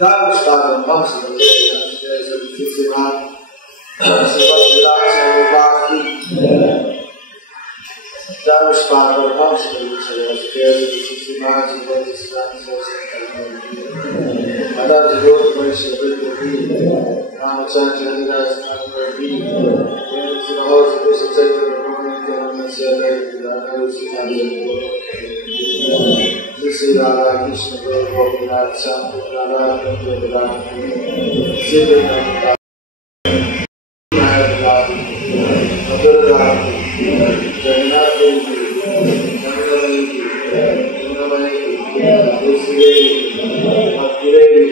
Dharmastadam Bhaksam, there's a 51. Dharmastadam Bhaksam, there's a 61. Madam Jyoti Manisha Vidyapi, Ramachandra Haridas Nagarapi, Sivahosa Krishna Chaitanya Brahmanitya Nasyadaya Vidanaru Siddhanta Sri Radha Krishna Gopinath Shanti Radha Krishna Vedanta Siddhanta Mayavadi Madhuradhati Jagannathi Jangamayiti Jangamayiti Visudevi Bhaktidevi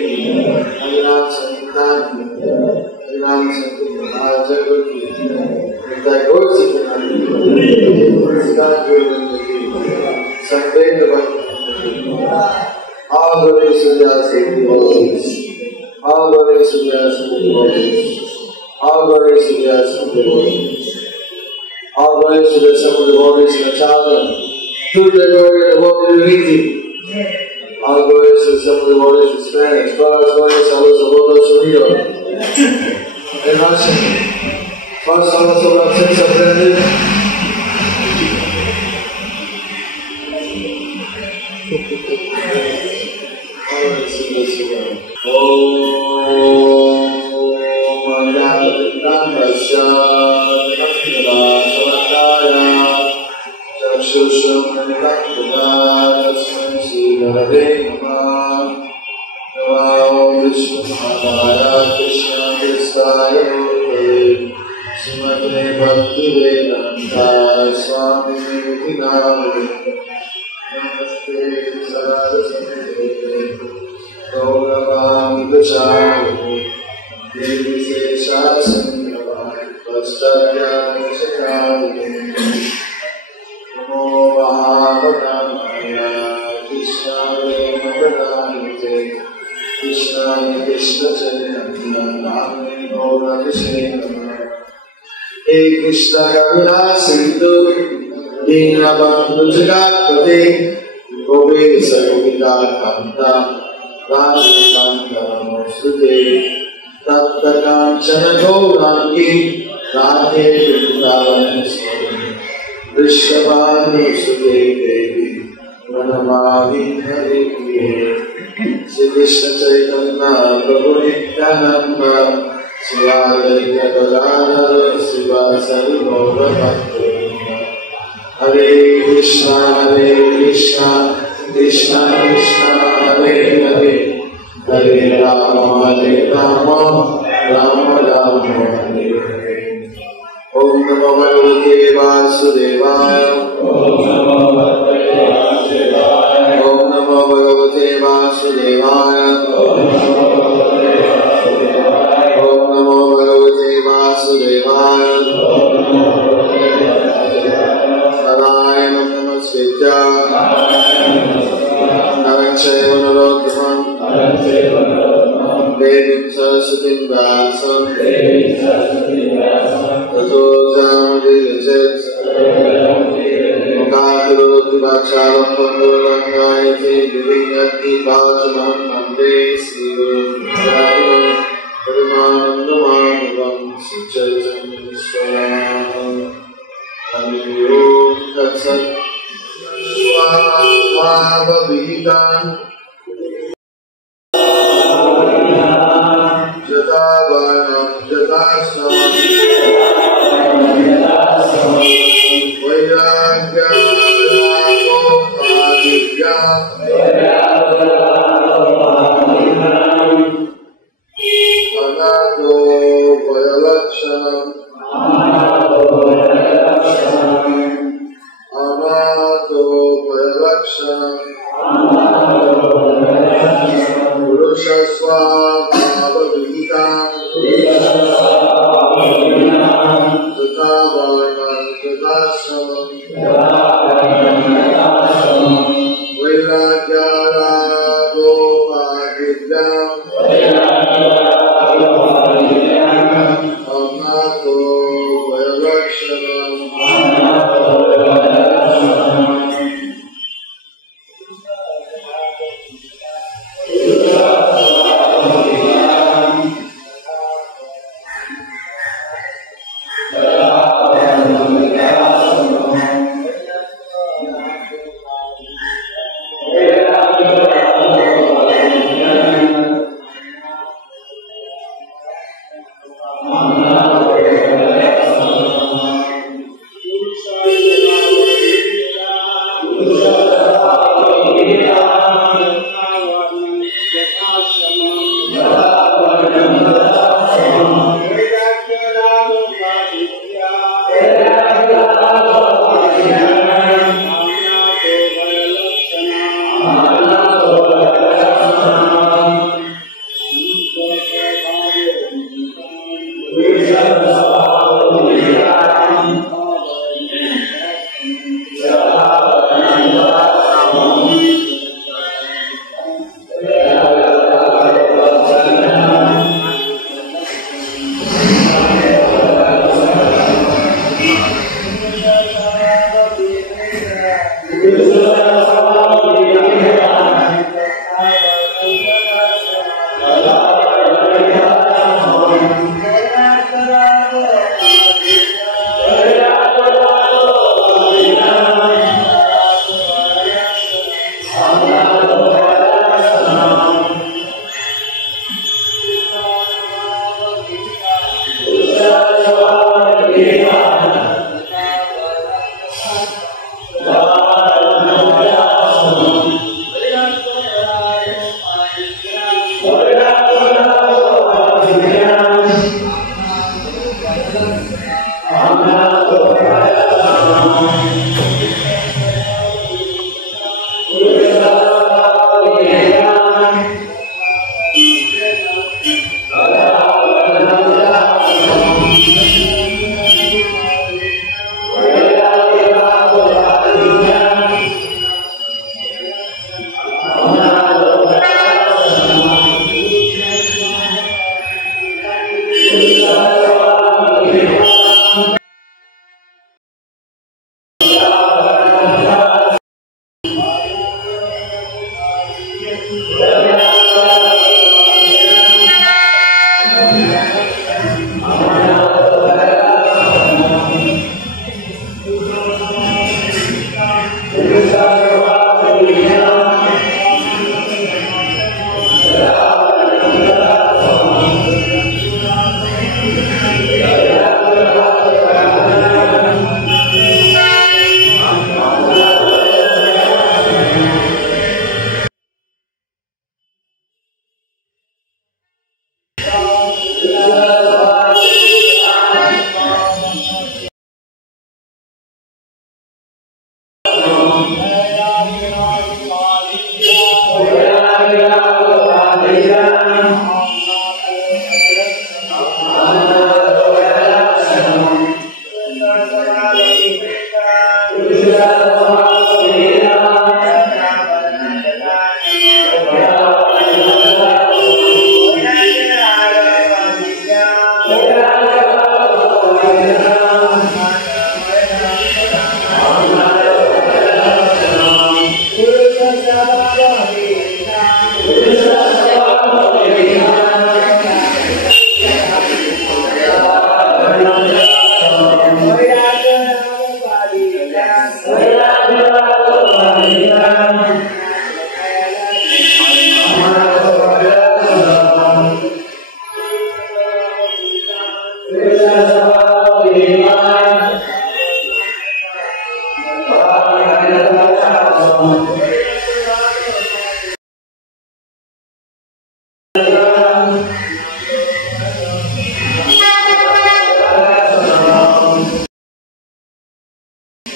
Hariram Sankirtani Hariram Sankirtani Jagoti Nitai Gaurasiddhanati Siddhanta Sankirtani all glory to the devotees. All glory to the devotees. All glory to the devotees. All glory to the devotees in the childhood. To the glory of the devotee Unity. All glory to the devotees in Spanish. First glory to the devotees in Rio. In Russian. First saludos of our sins offended. Krishna Kavina Sindhu Dinabandhu Jagatpate Govinda Sarvita Kanta Rajasanta Namostute Tapta Kanchana Gaurangi Radhe Vrindavanaswami Vrishabhanu Sute Devi Pranamami Hare Shri Krishna Chaitanya Prabhu Nityananda Shri Advaita Gadadhara Srivasadi Gaura Bhakta Hare Krishna Krishna Krishna Hare Hare Hare Rama Rama Rama Hare Hare Om Namo Bhagavate Vasudevaya Om Namo Bhagavate Vasudevaya Vasudevaya Narayanam Namaskritya Naram Chaiva Narottamam Devim Saraswatim Vyasam Tato Jamadilachat Mukhakaroti Vacharam Pandurangayati Divinati Bhajanam Nande Sri Guru Parimanandamanuvam Sichaitanya Swaram Hariom Tatsat Swabhava Vihitam Jatavanam Jatasam Vairagyaragopadhyam Anato Vayalakshanam Amato Vayalakshanam Purushasva Bhavavihitam Tatavarnam Tatasamam Vairagyaragopadhyam Amato Vayalakshanam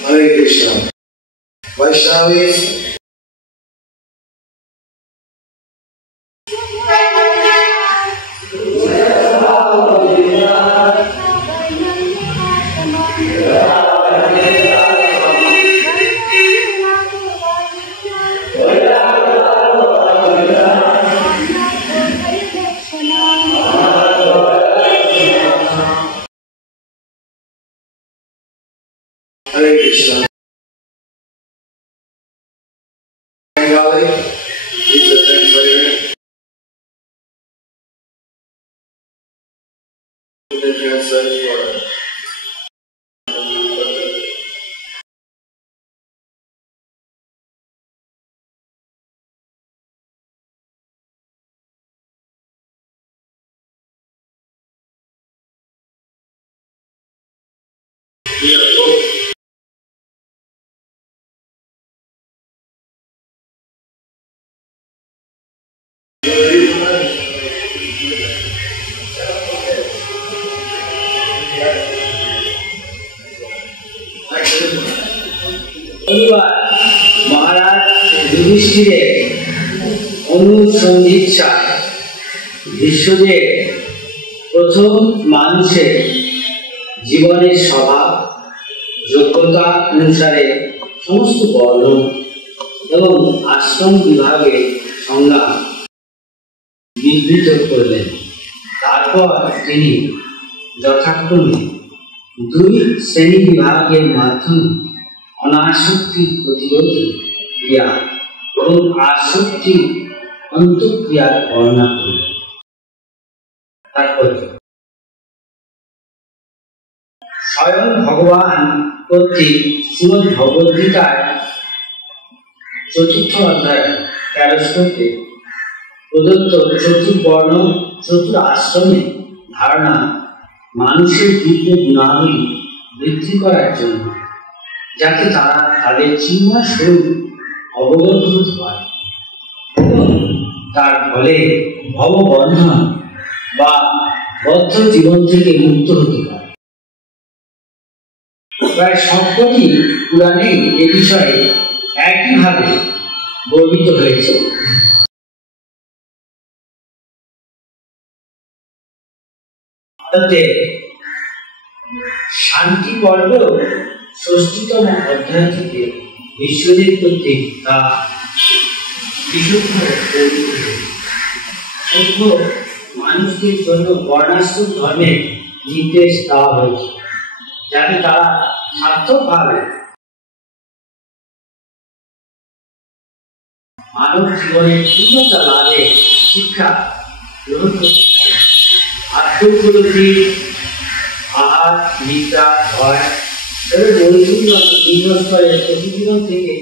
Hare Krishna. Vaishnavis, Hare Krishna. Bengali, please attend prayer. The translation for महाराज युधिष्ठिरेर अनुसंधिक्षा विश्वदेव प्रथम मानुषेर जीवनेर स्वभाव योग्यता अनुसारे समस्त वर्ण एवं आश्रम विभागे संज्ञा विवृत करलेन। तारपर तिनि यथाक्रमे दुई श्रेणी विभागेर माध्यमे अनासक्ति प्रतिरोधी क्रिया और आसक्ति अंतःक्रिया वर्णना करें। तात्पर्य स्वयं भगवान कर्तृक श्रीमद् भगवद्गीतार चतुर्थ अध्याय 13 श्लोके प्रदत्त चतुर्वर्ण चतुर आश्रमे धारणा मानुषेर दिव्य गुणावली বৃদ্ধি করার জন্য, যাতে তারা তাদের চিন্ময় স্বরূপ অবগত হতে পারে এবং তার ফলে ভববন্ধন বা বদ্ধ জীবন থেকে মুক্ত হতে পারে। প্রায় সবকটি পুরাণে এ বিষয়ে একইভাবে বর্ণিত হয়েছে। শান্তি পর্ব ষষ্ঠতম অধ্যায় থেকে বিশ্বদেব কর্তৃক তা বিশুদ্ধ সভ্য মানুষদের জন্য বর্ণাশ্রম ধর্মের নির্দেশ দেওয়া হয়েছে, যাতে তারা সার্থকভাবে মানব জীবনের পূর্ণতা লাভে শিক্ষা গ্রহণ করতে পারে। আত্মোপলব্ধি, আহার, নিদ্রা, ভয় এবং বৈধুর্যত বিভিন্ন স্তরের প্রতিদিন থেকে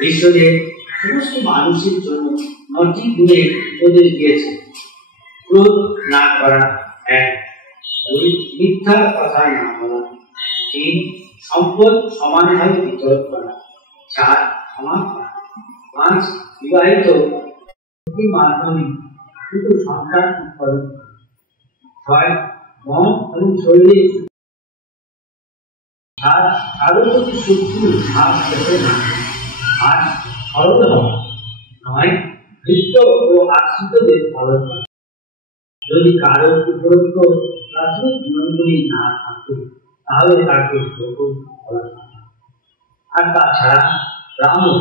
বিশ্বদেব সমস্ত মানুষের জন্য 9টি গুণের উপদেশ দিয়েছে। ক্রোধ না করা, 1, মিথ্যা কথা না বলা, 3, সম্পদ সমানভাবে বিতরণ করা, 4, ক্ষমা করা, 5, বিবাহিত মাধ্যমে শুধু সন্তান উৎপাদন করা, 6, মন এবং শরীরে কারো প্রতি শত্রু ভাব পেতে না, 8, সরল হওয়া, 9, ভৃত্য ও আশ্রিতদের পালন করা। যদি কারো উপরোক্ত প্রাথমিক গুণগুলি না থাকে তাহলে তাকে সকল বলা যায়। আর তাছাড়া ব্রাহ্মণ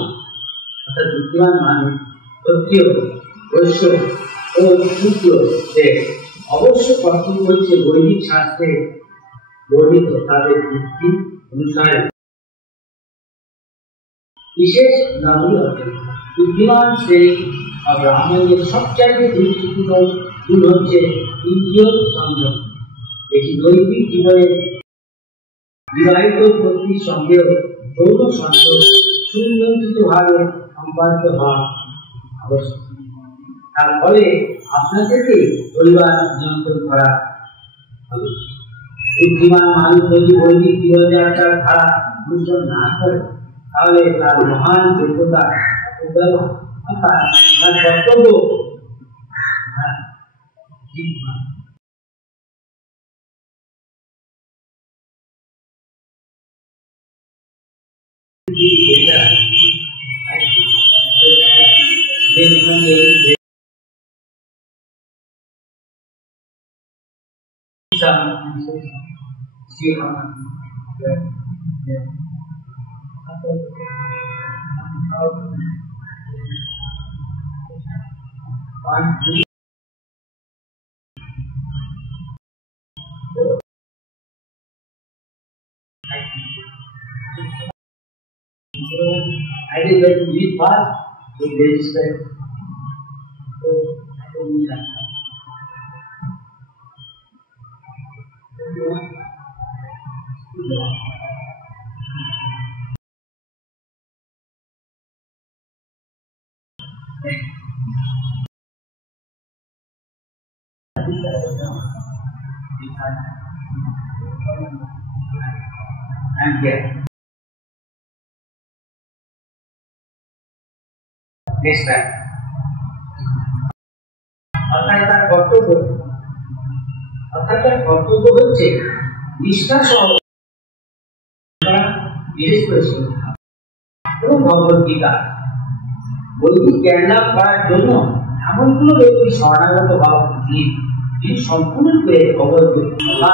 অর্থাৎ বুদ্ধিমান মানুষ, ক্ষত্রিয়, বৈশ্য ও শূদ্রদের অবশ্য কর্তব্য হচ্ছে বৈদিক শাস্ত্রে বর্ণিত তাদের বুদ্ধি অনুসারে বিশেষ গুণাবলী অর্জন করা। বুদ্ধিমান শ্রেণী বা ব্রাহ্মণদের সবচাইতে গুরুত্বপূর্ণ গুণ হচ্ছে ইন্দ্রিয় সংযম। এটি দৈনিক জীবনে বিবাহিত পত্নীর সঙ্গেও যৌন সংযোগ সুনিয়ন্ত্রিতভাবে সম্পাদিত হওয়া আবশ্যক। তার ফলে আপনাদেরকে পরিবার নিয়ন্ত্রণ করা হবে। বুদ্ধিমান মানুষ যদি বৈদিক জীবনযাত্রার ধারা অনুসরণ না করে তাহলে তার মহান যোগ্যতা অর্থাৎ তার কর্তব্য I think that we fast with this time. So I don't need that. And here. Next time. অর্থাৎ তার কর্তব্য হচ্ছে নিষ্ঠা সহ বিশেষ করে এবং ভগবদ্গীতা বৈদিক জ্ঞান লাভ করার জন্য এমন কোনো ব্যক্তি শরণাগত হওয়া উচিত যিনি সম্পূর্ণরূপে ভগবদ্গীতা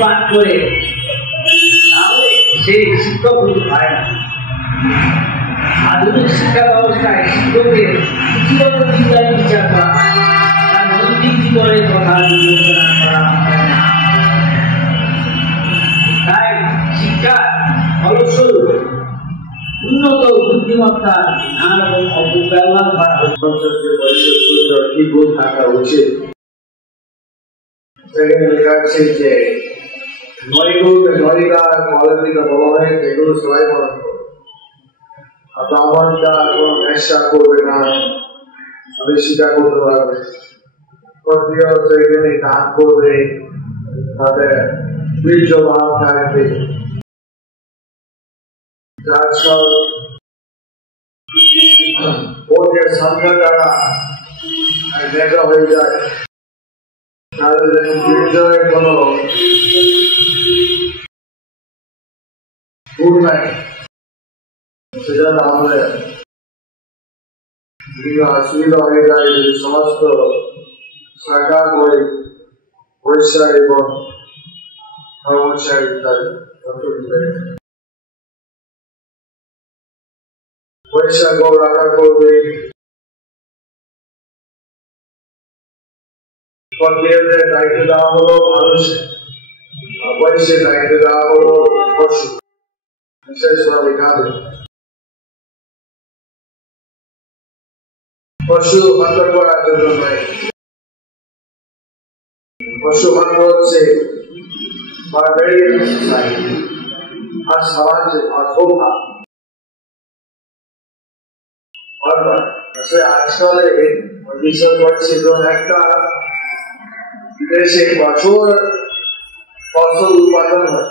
পাঠ করে তাহলে সে শিক্ষক হতে পারে না। আধুনিক শিক্ষা ব্যবস্থায় শিক্ষকের পুঁথিগত বিদ্যায় বিচার করা হয়, তার নৈতিক জীবনের কথা বিবেচনা করা হয় না। তাই শিক্ষা ফলস্বরূপ উন্নত বুদ্ধিমত্তা নানা রকম অপব্যবহার করা হয়। কি গুণ থাকা উচিত সেখানে লেখা আছে যে 9 গুণ 9টা কোয়ালিটিটা বলা হয়, এগুলো সবাই পালন করবে। ব্রাহ্মণটা কোনো নেশা করবে না, আমি স্বীকার করতে পারবে। ক্ষত্রিয় সেখানে দান করবে, তাদের বীর্যবান থাকবে। ভোটের সংখ্যা দ্বারা নেতা হয়ে যায়, তাদের বীর্যের কোন গুণ নাই, সেজন্য আমাদের বিভিন্ন অসুবিধা হয়ে যায়। সমস্ত শাখা বই পয়সা এবং কর্মচারী পয়সা গড় রাখা করবে, ক্ষত্রিয়দের দায়িত্ব দেওয়া হলো মানুষের, বৈশ্যের দায়িত্ব দেওয়া হলো পশু, বিশেষভাবে কাঁদে। পশু হত্যা করার জন্য নয়, পশু হত্যা হচ্ছে আর সমাজে অথবা আজকালে বিষয় করছে একটা দেশে বছর ফসল উৎপাদন হয়,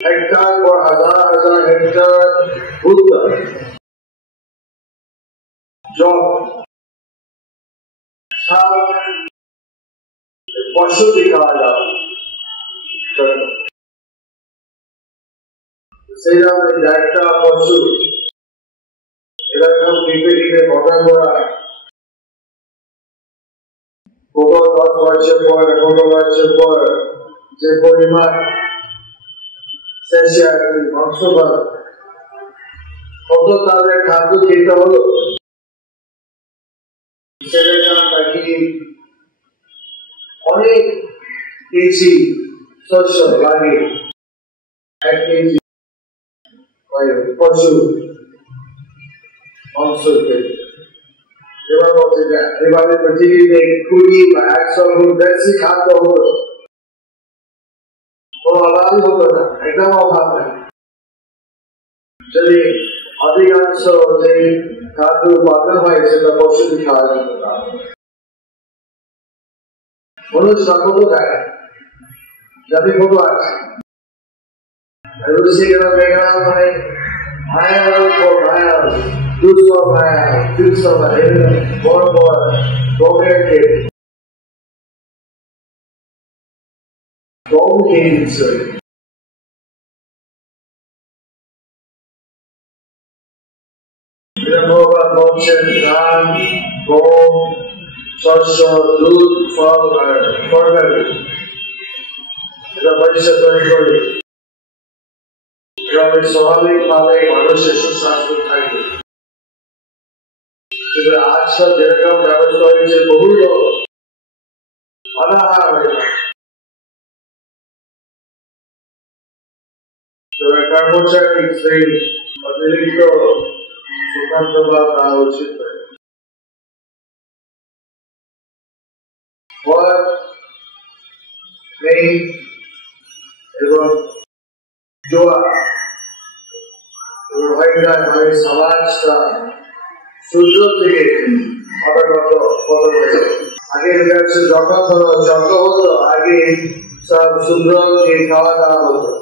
হেক্টর পর হাজার হাজার হেক্টর ভুট্টা জব সব পশুকে খাওয়া যাবে। সেইভাবে একটা পশু এরকম টিপে টিপে বড় করা গোবর বছর পর 15 বছর পর যে পরিমাণ শেষে আর কি মাংস পাবে কত তাদের খাদ্য খেতে হলো সেটা নাকি অনেক কেজি শস্য লাগে 1 কেজি পশু মাংস খেতে এভাবে পৃথিবীতে 20 বা 100 গুণ বেশি খাদ্য হতো কোনো অভাব হতো না একদম অভাব নেই যদি অধিকাংশ যে খাদ্য উৎপাদন হয় সেটা পশুকে খাওয়া যেত না মনুষ্য কত খায় যাতে কত আছে রুচিকরা বেগরা মানে ভায়ার উপর ভায়ার 200 ভায়ার 300 ভায়ার বড় বড় গমের ক্ষেত গম খেয়ে দিচ্ছে বলছেন ধান গম শস্য দুধ ফল আর তরকারি এটা পরিষ্কার তৈরি করে গ্রামের স্বাভাবিকভাবে মানুষের সুস্বাস্থ্য থাকবে কিন্তু আজকাল যেরকম ব্যবস্থা হয়েছে বহু লোক অনাহার হয়ে যায় কর্মচারী সেই অতিরিক্ত সুখান্তবা তা উচিত নেই এবং জোয়া মানে সমাজটা সূর্য থেকে আগে যত হতো আগে সব সূর্যকে খাওয়া দাওয়া হতো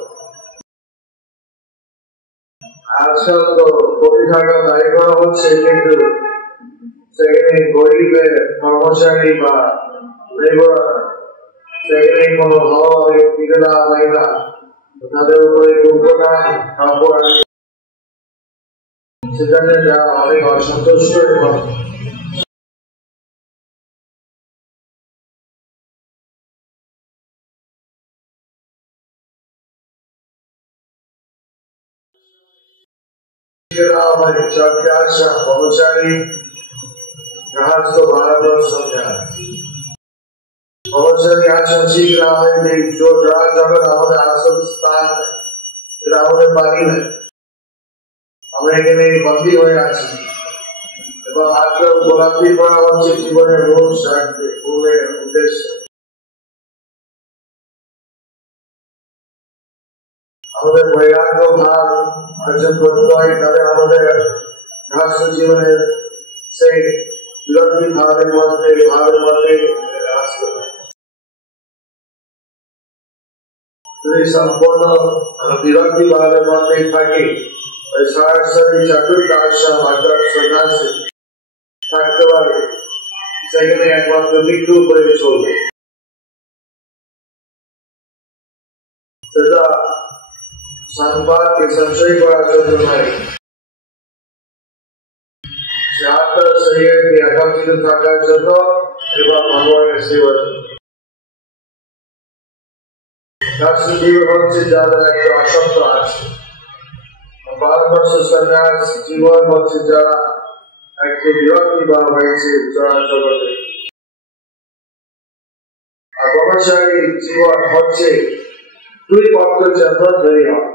আজকাল তো কোটি টাকা দায়ী করা হচ্ছে কিন্তু সেখানে গরিবের কর্মচারী বা লেবার সেখানে কোনো ভালোভাবে ফিরে দেওয়া হয় না তাদের উপরে দুর্ঘটনা তারপর সেখানে যা অনেক অসন্তুষ্ট এবং কর্মচারী গ্রাহক ভারতবর্ষ কর্মচারী আসন শিখ रहा है जो जगह আমাদের আসল স্থান এটা আমাদের বাড়ি না আমরা এখানে বন্দী হয়ে আছি এবং আজকাল গোলাপি করা হচ্ছে জীবনের রোজ রাখতে ভুলের উদ্দেশ্য আমাদের বৈরাগ্য ভাব অর্জন করতে হয় তাহলে আমাদের রাষ্ট্র জীবনের সেই বিরক্তি ভাবের মধ্যে আসতে হয় যদি সম্পূর্ণ বিরক্তি ভাবের মধ্যে থাকে সরাসরি চতুর্দশ সন্ন্যাসী থাকতে পারে সেখানে একমাত্র মৃত্যু করে চলবে সেটা সংবাদকে সংশয় করার জন্য নয় আত্মার শরীরকে একত্রিত থাকার জন্য এবং ভগবানের সেবার রাষ্ট্রজীবন হচ্ছে যাদের একটা আসক্ত আছে ভারতবর্ষ সন্ন্যাস জীবন হচ্ছে যারা একটু বিরক্তি ভাব হয়েছে জগতে আর কর্মচারী জীবন হচ্ছে দুই পক্ষের জন্য তৈরি হয়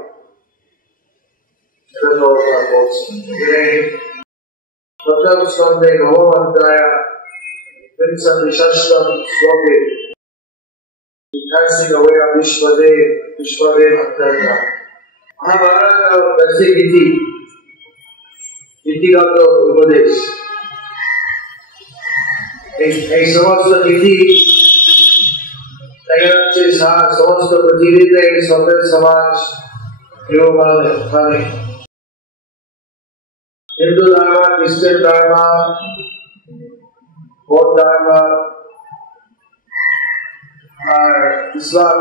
এটা দরকার বলছেন প্রথম স্কন্ধে নবম অধ্যায় ষষ্ঠম শ্লোকে विश्वदेव अत्यंत महाभारत वैसे नीतिगत उपदेश एक समस्त नीति समस्त पृथ्वीতে সভ্য সমাজ মানে হিন্দু ধর্ম খ্রিস্টান ধর্ম বৌদ্ধ ধর্ম আর ইসলাম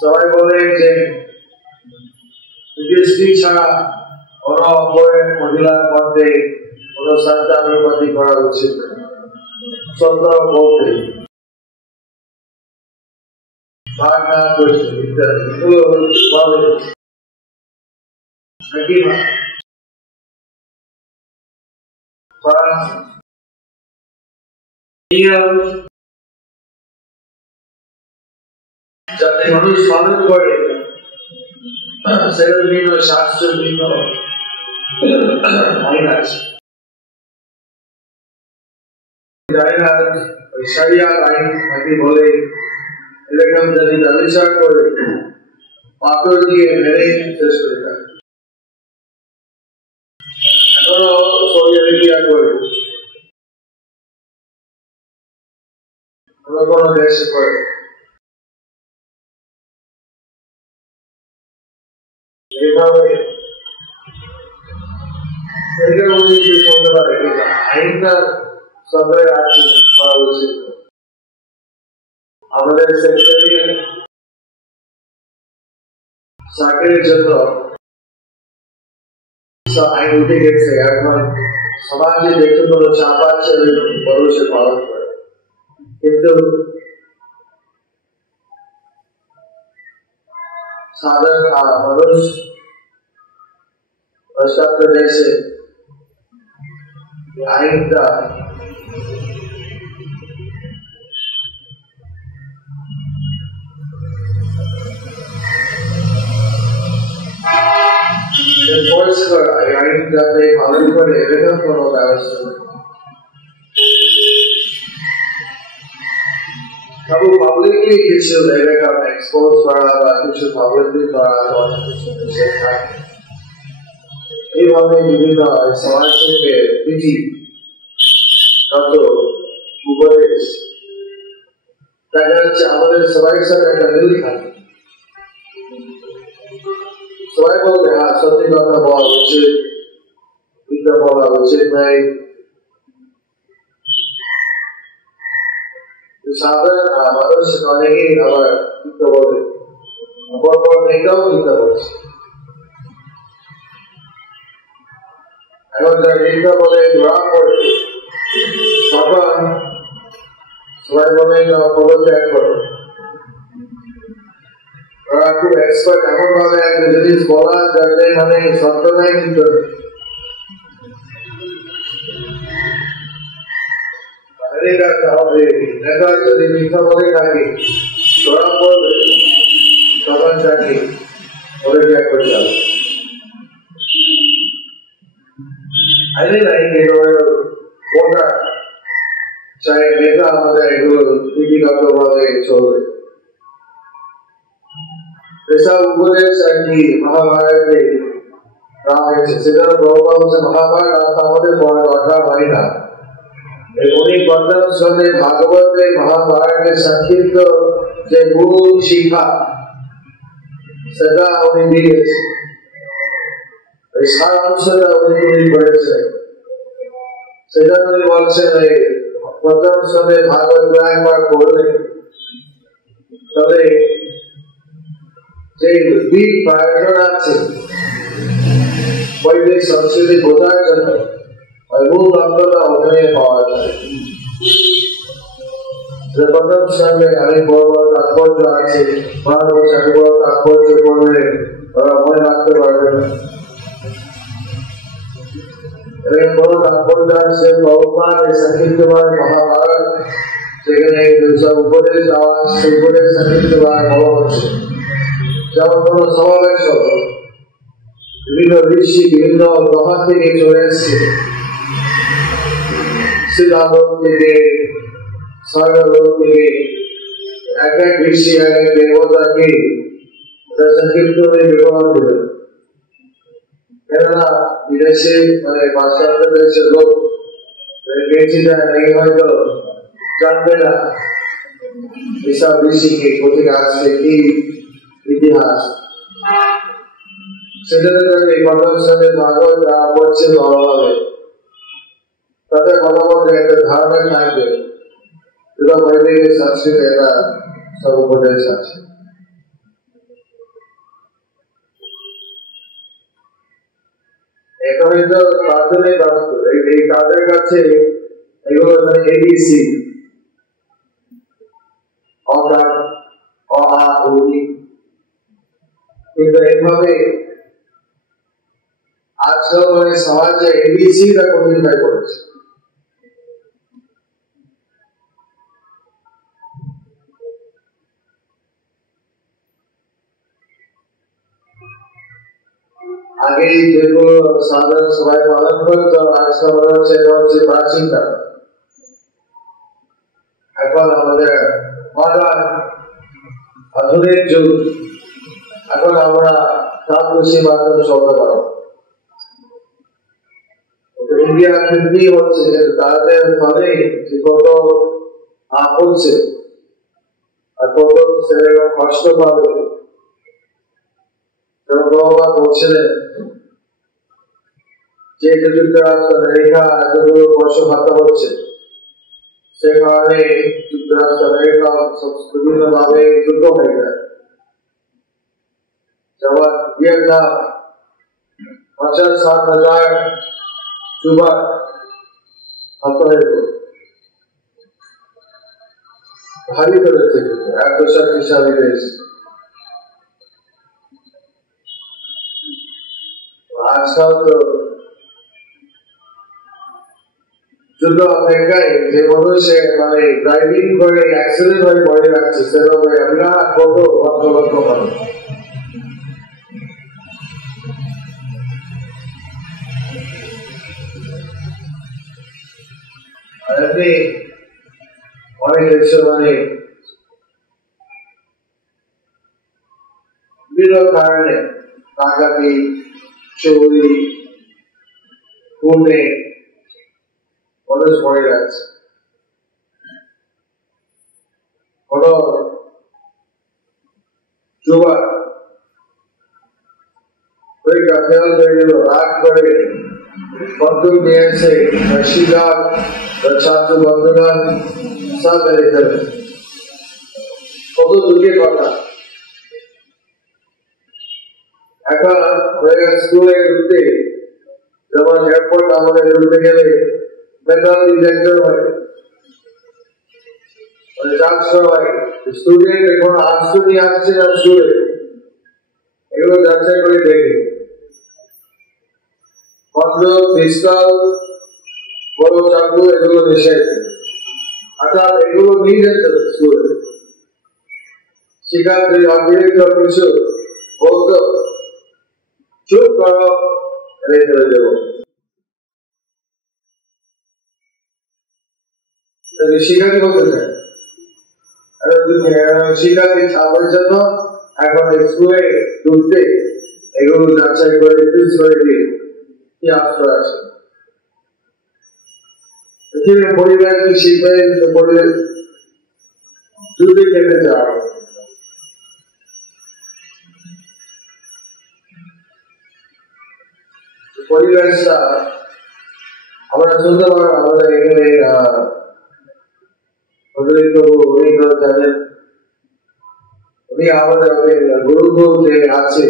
সবাই বলে যে যুধিষ্ঠির ছাড়া কোনো অপরের মহিলার মধ্যে কোনো সন্তান উৎপত্তি করা উচিত শ্রদ্ধা করতে ভাগ না করছে ইত্যাদি এগুলো বলে নাকি না যাতে মানুষ পালন করে সেরকম বিভিন্ন শাস্ত্র বিভিন্ন আইন আছে শরিয়াত আইন নাকি বলে এরকম যদি ব্যবচার করে পাথর দিয়ে মেরে শেষ করে থাকে এখনো শরীরে ক্রিয়া করে কোনো কোনো দেশে করে এইভাবে বলতে পারে আইনটা সবাই আছে করা উচিত আমাদের সেক্টরে চাকরির জন্য আইন উঠে গেছে এখন সমাজে দেখতে কোনো চাপ আছে মানুষের পালন করে কিন্তু সাধারণ মানুষ পাশ্চাত্য দেশে আইনটা enforce করা আইন যাতে পালন করে এরকম কোনো ব্যবস্থা নেই তবু পাবলিকলি কিছু এরকম এক্সপোজ করা বা কিছু পাবলিকলি করা অনেক কিছু নিষেধ থাকে এইভাবে বিভিন্ন সমাজ থেকে বিধি তত উপদেশ দেখা যাচ্ছে আমাদের সবাই সাথে একটা মিল থাকে সবাই বলবে হ্যাঁ সত্যি কথা বলা উচিত মিথ্যা বলা উচিত নাই সাধারণ মানুষ অনেকেই আবার মিথ্যা বলে অপর মেয়েটাও মিথ্যা বলছে এখন যারা মিথ্যা বলে ধরা পড়ে তখন সবাই বলে পদত্যাগ করে ওরা খুব এক্সপার্ট এমন ভাবে একটা জিনিস বলা যাতে মানে সত্য নাই কিন্তু যদি মিথ্যা বলে থাকে ধরা পড়বে তখন তাকে পদত্যাগ করতে হবে আরে নাই ওটা চাই নেতা আমাদের এগুলো নীতিগত ভাবে চলবে ऐसा उपदेश है कि महाभारत में कहा है सीधा प्रभुपाद से महाभारत रास्ता मध्य पौड़ अठारह महीना उन्हीं प्रथम समय भागवत में महाभारत के संक्षिप्त जो मूल शिखा सदा उन्हें दिए सारांश सदा उन्हें पढ़े से सदा उन्हें बोलते हैं प्रथम समय भागवत ग्रहण पर पढ़ने तबे যে দিক প্রয়োজন আছে বৈদিক সংস্কৃতি বোঝার জন্য ওই মূল তত্ত্বটা ওখানে পাওয়া যায় যে প্রথম সঙ্গে অনেক বড় বড় তাৎপর্য আছে বড় বড় তাৎপর্য করলে ওরা মনে রাখতে পারবে না এর বড় তাৎপর্য আছে প্রভুপাদ সংক্ষিপ্তভাবে মহাভারত সেখানে সব উপদেশ দেওয়া সেই উপদেশ সংক্ষিপ্তভাবে বলা হচ্ছে যেমন কোন সমাবেশ হলো বিভিন্ন ঋষি বিভিন্ন গ্রহ থেকে চলে এসছে শিলালোক থেকে স্বর্গলোক থেকে এক এক ঋষি এক এক দেবতাকে সংক্ষিপ্ত বিবরণ দিলেন কেননা বিদেশে মানে পাশ্চাত্য দেশের লোক বেঁচে যায় নাকি হয়তো জানবে না এসব ঋষিকে কোথেকে আসছে কি ইতিহাস সেখানে এই প্রথম সাথে ভাগবত যারা পড়ছে ভালোভাবে তাদের মনের মধ্যে একটা ধারণা থাকবে যেটা বৈদিক সংস্কৃতি একটা সব উপদেশ আছে এখানে তো প্রাথমিক এই তাদের কাছে এগুলো মানে এবিসি অর্থাৎ অ আ ও ই কিন্তু এইভাবে আজকাল মানে সমাজে এবিসি টা কঠিন হয়ে পড়েছে। আগে যেগুলো সাধারণ সবাই পালন করতো আজকাল মনে হচ্ছে এটা হচ্ছে প্রাচীনকাল। এখন আমাদের মডার্ন আধুনিক যুগ, এখন আমরা সব কিছু মাধ্যমে চলতে পারবো। ইন্ডিয়া ক্ষেত্রেই হচ্ছে যে তাদের ফলে যে কত হচ্ছে আর কত ছেলেরা কষ্ট পাবে। প্রভাব বলছিলেন যে যুক্তরাষ্ট্র আমেরিকা এতগুলো বর্ষ ভাতা হচ্ছে, সে কারণে যুক্তরাষ্ট্র আমেরিকা বিভিন্ন ভাবে যুদ্ধ হয়ে যায়। যেমন ভিয়েতনাম 50-60,000 যুবক হত হয়ে গেল, ভারী করেছে এত শক্তিশালী দেশ। আজকাল তো যুদ্ধ অপেক্ষায় যে মানুষে মানে ড্রাইভিং করে অ্যাক্সিডেন্ট হয়ে পড়ে যাচ্ছে সেরকম বিরাট কত লক্ষ মানুষ। এমনি অনেক দেশে মানে বিভিন্ন কারণে ডাকাতি, চুরি, খুনে মানুষ মরে যাচ্ছে। কোন যুবক খেয়াল হয়ে গেল, রাগ করে বন্দুক নিয়ে এসে শিকার ছাত্র বন্ধুগণ সব মেরে ফেলে। কত দুঃখের কথা। এখন স্কুলে ঢুকতে যেমন এয়ারপোর্ট আমাদের ঢুকতে গেলে মেটাল ডিটেক্টর হয়, মানে যাচ্ছে হয় স্টুডেন্ট এখন আসতে নিয়ে আসছে না স্কুলে, এগুলো যাচাই করে দেখে। বন্দুক, পিস্তল, বড় চাকু এগুলো নিষেধ, অর্থাৎ এগুলো নিয়ে যেতে স্কুলে। শিক্ষার্থী অতিরিক্ত কিছু বলতো চুপ করো, রেখে দেব। শিক্ষার্থী বলতে চায় শিক্ষার্থী ছাত্রের জন্য এখন স্কুলে ঢুকতে এগুলো যাচাই করে ফিস করে দিয়ে কি আশ্রয় আছে। পরিবার কি শিখবে, পরিবার যদি খেতে যাও পরিবেশটা আমরা শুনতে পারবো। আমাদের এখানে জানেন উনি আমাদের গুরুকুল যে আছে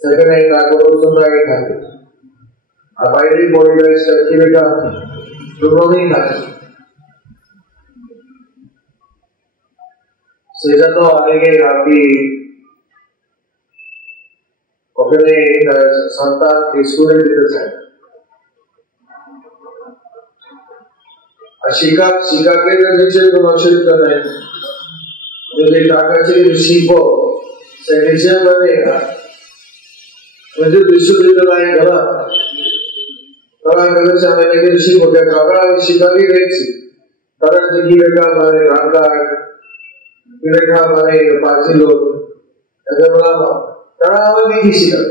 সেখানে গৌরবচন্দ্রায় থাকে, আর বাইরের পরিবেশটা কিরকম দুর্গমই থাকে। সেটা তো অনেকে আর কি ওখানে সন্তান স্কুলে দিতে চায়। আর শিক্ষকের নিচে কোন অসুবিধা নেই, যদি টাকা চেয়ে শিখবো সে নিচে মানে বিশ্ববিদ্যালয়ে গেলাম, তারা ভেবেছে আমি নাকি শিখবো, আমরা আমি শিক্ষাকেই দেখছি তারা যে কি লেখা মানে গানটার কি লেখা মানে পাচ্ছিল তারা আমাকে কি শিখাবে,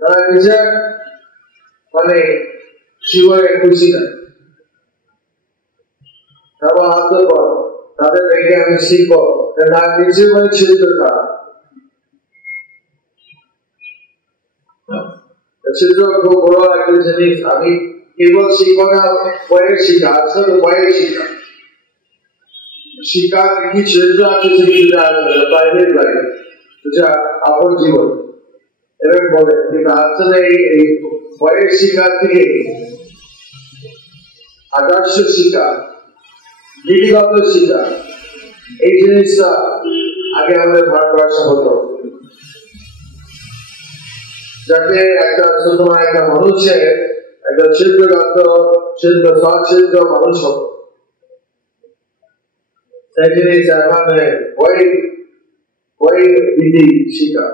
তারা নিজের মানে জীবনে খুশি না। তারপর হাতে পর তাদের দেখে আমি শিখবো, তার নিজে মানে ছিল খারাপ। চিত্র খুব বড় একটা জিনিস। আমি কেবল শিখবো না বইয়ের শিখা, আসলে বইয়ের শিখা শিক্ষা কি চিত্র আছে প্রাইভেট লাইফ যা আপন জীবন এরকম বলে, কিন্তু আসলে এই বইয়ের শিক্ষা থেকে আদর্শ শিক্ষা, নীতিগত শিক্ষা, এই জিনিসটা আগে আমাদের ভারতবর্ষে হতো, যাতে একটা শুধুমাত্র একটা মানুষের একটা শিল্পগত শিল্প সৎশিল্প মানুষ হতো। সেই জিনিস এখন ওই বিধি শিক্ষা,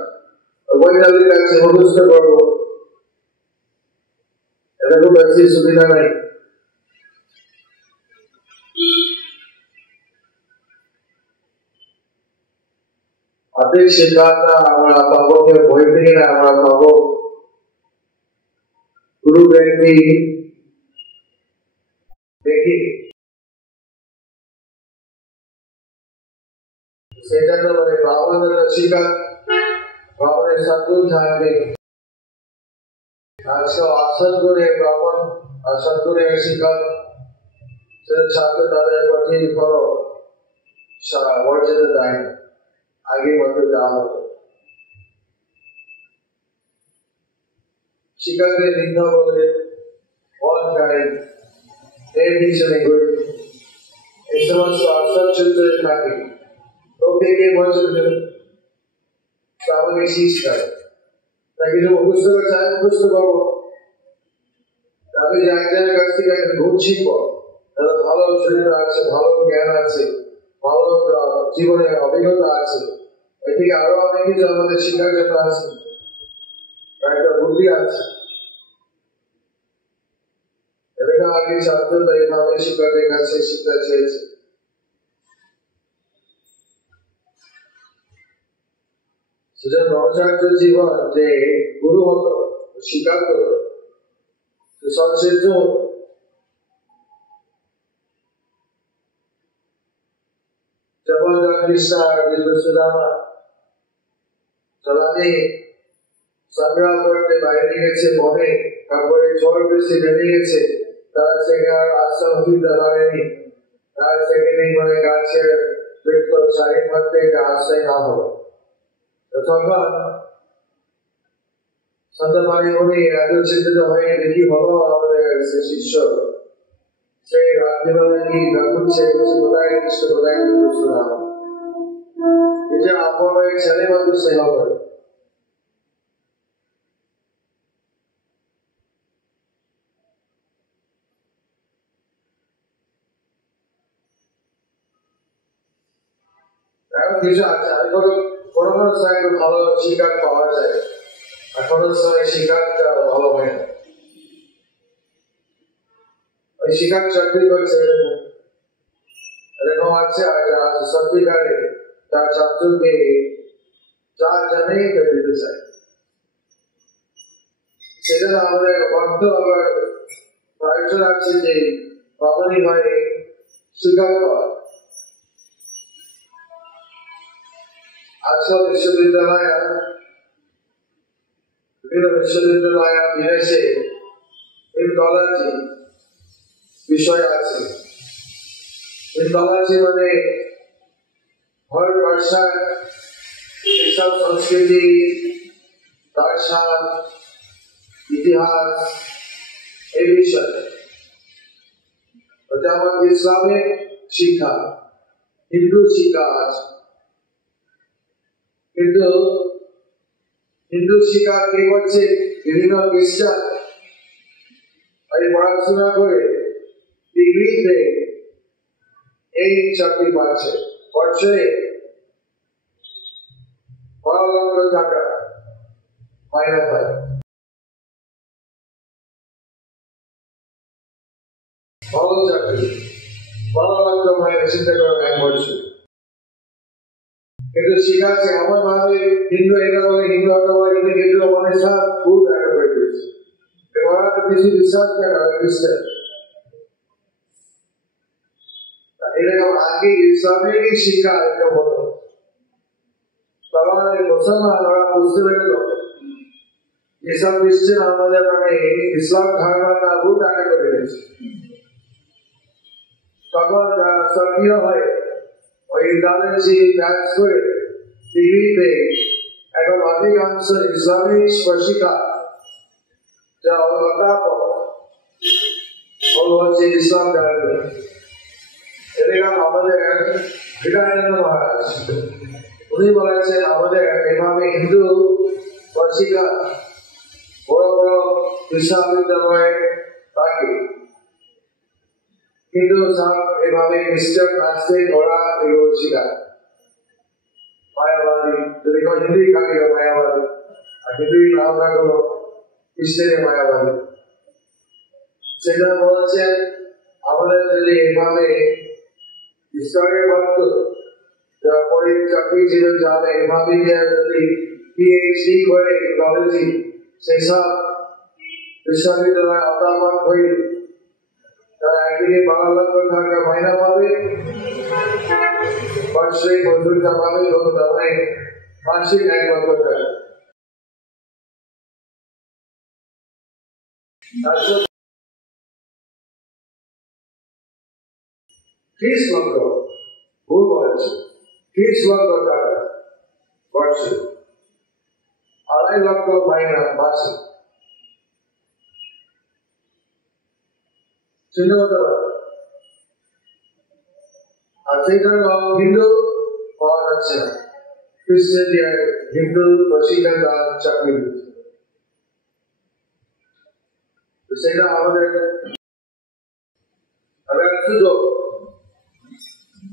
ওই তাদের কাছে মুখস্থ করবো, এটা খুব বেশি সুবিধা নাই। অর্ধেক শিক্ষাটা আমরা পাবো বই থেকে না, আমরা পাবো গুরু ব্যক্তি দেখি, সেটা তো মানে ব্রাহ্মণের শিক্ষা, ব্রাহ্মণের সদ্গুণ থাকবে। আজকে আসন করে ব্রাহ্মণ আসন করে শিক্ষক সেটা ছাত্র তাদের প্রতি কোনো মর্যাদা দেয় না, আগে মতো দেওয়া হতো। শিক্ষকদের নিন্দা বলে মন গায়ে পিছনে ঘুরে এই সমস্ত আসন চলতে থাকে, লোকে মর্যাদা দেবে, আমাকে শীষ করে তাকে যে মুখস্থ করে চাই মুখস্থ করবো, আমি যে একজনের কাছ থেকে একটা গুণ শিখবো, তাদের ভালো শরীর আছে, ভালো জ্ঞান আছে, ভালো জীবনে অভিজ্ঞতা আছে, এ থেকে আরো অনেক কিছু আমাদের শিক্ষার জন্য আছে, একটা বুদ্ধি আছে। এরকম আগে ছাত্ররা এইভাবে শিক্ষকের কাছে শিক্ষা চেয়েছে। সেটা ব্রহ্মচার্য জীবন যে গুরু হতো, স্বীকার করত, সৎসিদ্ধ হতো। যেমন কৃষ্ণ সুদামা চলানে সংগ্রাম করতে বাইরে গেছে বনে, তারপরে ঝড় বৃষ্টি নেমে গেছে, তারা সেখানে আর আশ্রম ফিরতে পারেনি, তারা সেখানে মানে গাছের বৃক্ষ সারির মধ্যে আশ্রয় না হলো। তখন সন্তান উনি এত চিন্তিত হয়ে দেখি হলো আমাদের সে শিষ্য সেই রাত্রিবেলা কি ঘুরছে কোথায় কৃষ্ণ কোথায় কৃষ্ণ আপনার ছেলে মতো সেবা করে। এখন কিছু আছে, আমি কোনো সময় ভালো শিকার পাওয়া যায়, আর কোনো সময় শিকারটা ভালো হয় না। ওই শিকার চাকরি করছে এরকম আছে, আর সত্যিকারে তার ছাত্রকে যা জানে দিতে চায়, সেটা আমাদের বদ্ধ আবার প্রয়োজন আছে যে প্রামাণিকভাবে স্বীকার করা। আজকাল বিশ্ববিদ্যালয় বিভিন্ন বিশ্ববিদ্যালয় বিদেশে ইন্ডোলজি বিষয় আছে। ইন্ডোলজি মানে ভারত ভাষা, এইসব সংস্কৃতি, দর্শন, ইতিহাস এই বিষয়। যেমন ইসলামিক শিক্ষা, হিন্দু শিক্ষা আছে, কিন্তু হিন্দু শিক্ষা কি করছে, বিভিন্ন খ্রিস্টান এই পড়াশোনা করে ডিগ্রিতে এই চাকরি পাচ্ছে, বছরে বড় লক্ষ টাকা মাইনে পায়। ভালো চাকরি, বড় লক্ষ মাইনে, চিন্তা করেন এক বছর। কিন্তু শিখাচ্ছে এমন ভাবে হিন্দু এটা বলে, হিন্দু এটা বলে, হিন্দু মানে সব খুব একটা করে দিয়েছে। ওরা তো কিছু বিশ্বাস করে না খ্রিস্টান। এরকম আগে ইসলামিক শিক্ষা এরকম হতো, তখন মুসলমান ওরা বুঝতে পেরেছিল যেসব খ্রিস্টান আমাদের মানে ইসলাম ধর্মটা খুব একটা করে দিয়েছে। তখন যারা সক্রিয় হয় ওই ইন্টারনেটে ব্যাচ করে টিভিতে এখন অধিকাংশ ইসলামিক শিক্ষা যা অধ্যাপক হচ্ছে ইসলাম ধর্ম। এদিকে আমাদের বিদায়নন্দ মহারাজ উনি বলেছেন আমাদের এভাবে হিন্দু পত্রিকা বড় বড় বিশ্ববিদ্যালয়ে থাকে, কিন্তু সব এভাবে খ্রিস্টান নাস্তিক ওরা এগুলো শেখায়। মায়াবাদী যদি কেউ হিন্দুই থাকে মায়াবাদী, আর হিন্দুই নাও থাকলো খ্রিস্টানের মায়াবাদী। সেটা বলছেন আমাদের যদি এভাবে ঈশ্বরের ভক্ত যারা পরে চাকরি ছিল যাবে এভাবে যদি পিএইচডি করে কলেজে সেসব বিশ্ববিদ্যালয়ে অধ্যাপক হয়ে তারা একদিকে 12 লক্ষ টাকা মাইনা পাবে, বার্ষিক মজুরিটা পাবে যত দামে মাসিক 1 লক্ষ টাকা। 30 লক্ষ ভুল বলেছে, 30 লক্ষ টাকা বার্ষে, 2.5 লক্ষ মাইনা মাসে। চিন্তা করতে পারবে। আর সেটা হিন্দু পাওয়া যাচ্ছে না, খ্রিস্টান হিন্দু প্রশিক্ষণ চাকরি দিচ্ছে, সেটা আমাদের সুযোগ।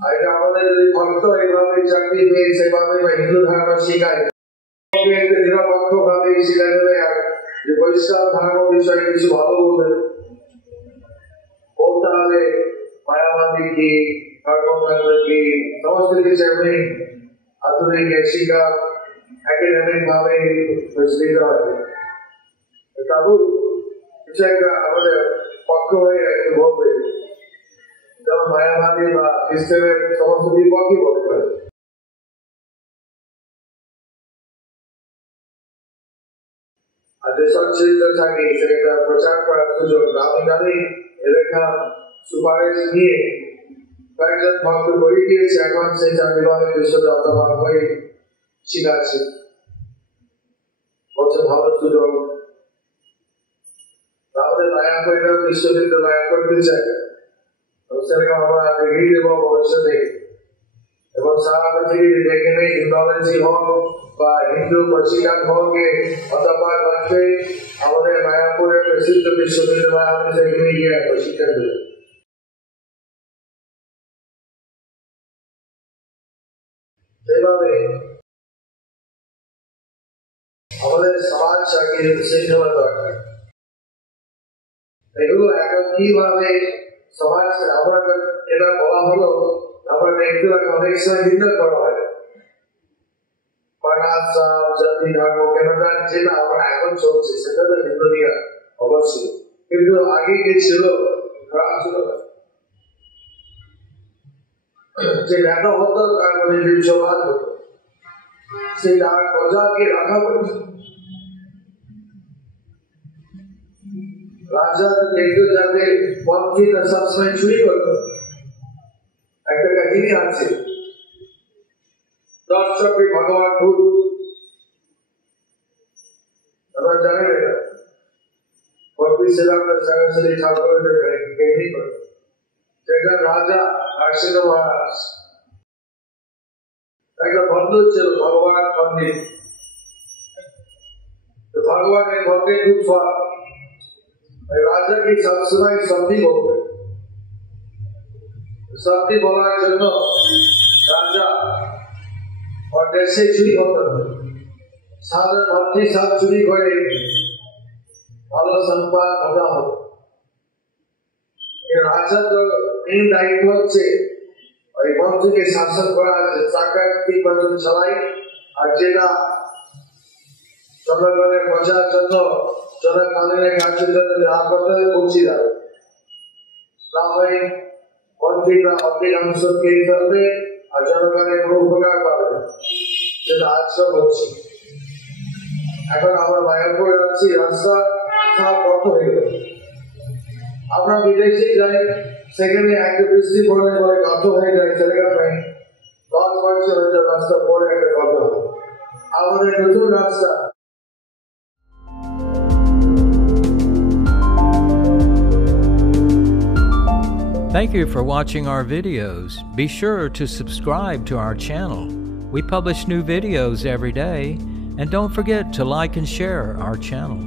আর এটা আমাদের যদি ভক্ত এইভাবে চাকরি পেয়ে সেভাবে হিন্দু ধর্ম শিখায়, নিরপেক্ষ ভাবে শিখা দেবে, আর যে বৈষ্ণব ধর্ম বিষয়ে কিছু ভালো বলতে হবে, মায়াবাদী কি ধর্মতন্ত্র কি সমস্ত কিছু এমনি আধুনিক শিক্ষা একাডেমিক ভাবে প্রচলিত হয়। তবু কিছু একটা আমাদের পক্ষ হয়ে একটু বলবে, যেমন মায়াবাদী বা খ্রিস্টানের সমস্ত বিপক্ষই বলতে পারে। আর যে সচ্ছিষ্ট থাকে সেটা প্রচার করার সুযোগ আমি জানি। এলাকা সুপারিশ নিয়ে কয়েকজন ভক্ত করে দিয়েছে, এখন সেই চাকরিভাবে বিশ্ববিদ্যালয় হয়ে শিখাচ্ছে, হচ্ছে ভালো সুযোগ। তাহলে দয়া করে বিশ্ববিদ্যালয় করতে চাই, সেরকম আমরা দেখিয়ে দেব ভবিষ্যতে। এবং সারা পৃথিবীর যেখানে ইন্ডোলজি হোক বা হিন্দু প্রশিক্ষণ হোক অথবা রাখবে আমাদের মায়াপুরের প্রসিদ্ধ বিশ্ববিদ্যালয় আছে, সেখানে গিয়ে প্রশিক্ষণ দেবে। সেভাবে আমাদের সমাজ চাকরি হওয়া দরকার। এগুলো এখন কিভাবে সমাজ আমরা এটা বলা হলো, আমরা দেখতে অনেক সময় নিন্দা করা হয় জাতি ধর্ম কেন যেটা আমরা এখন চলছে সেটা তো নিন্দনীয় অবশ্যই, কিন্তু আগে যে ছিল খারাপ ছিল না। যে নেতা হতো তার মনে বিশ্ববাদ হতো, সে তার প্রজাকে রাখা করত। রাজা দেখতো যাতে মন্ত্রীরা সবসময় চুরি করত। একটা কাহিনী আছে, দর্শকে ভগবান ভূত, আমরা জানি না ভক্তি সিদ্ধান্ত সরস্বতী ঠাকুরের কাহিনী করে। সেটা রাজা আশ্বিন মহারাজ একটা বন্ধু ছিল ভগবান পণ্ডিত। ভগবানের ভক্তের খুব শখ, রাজা কি সবসময় সত্যি বলবে। সত্যি বলার জন্য রাজা और देशे चुरी होता है, साधारण भक्ति सब चुरी करे भालो संपाद मजा हो। ये राजा तो मेन दायित्व से और भक्त के शासन करा प्राकृतिक बंधन चलाई और जेटा जनगणे प्रचार जন্য जनकालीन कार्य जন্য যা করতে হয় করছি না, না হয় মন্ত্রীরা অধিকাংশ খেয়ে ফেলবে আর জনগণের কোনো উপকার পাবে না, যেটা আজও হচ্ছে। এখন আমরা মায়াপুরে আছি, রাস্তা সব বন্ধ হয়ে গেল। আমরা বিদেশে যাই, সেখানে একটা বৃষ্টি পড়লে পরে গর্ত হয়ে যায়, সেখানে নাই 10 বছর হচ্ছে রাস্তা পরে একটা গর্ত হয়। আমাদের নতুন রাস্তা Thank you for watching our videos. Be sure to subscribe to our channel. We publish new videos every day, and don't forget to like and share our channel.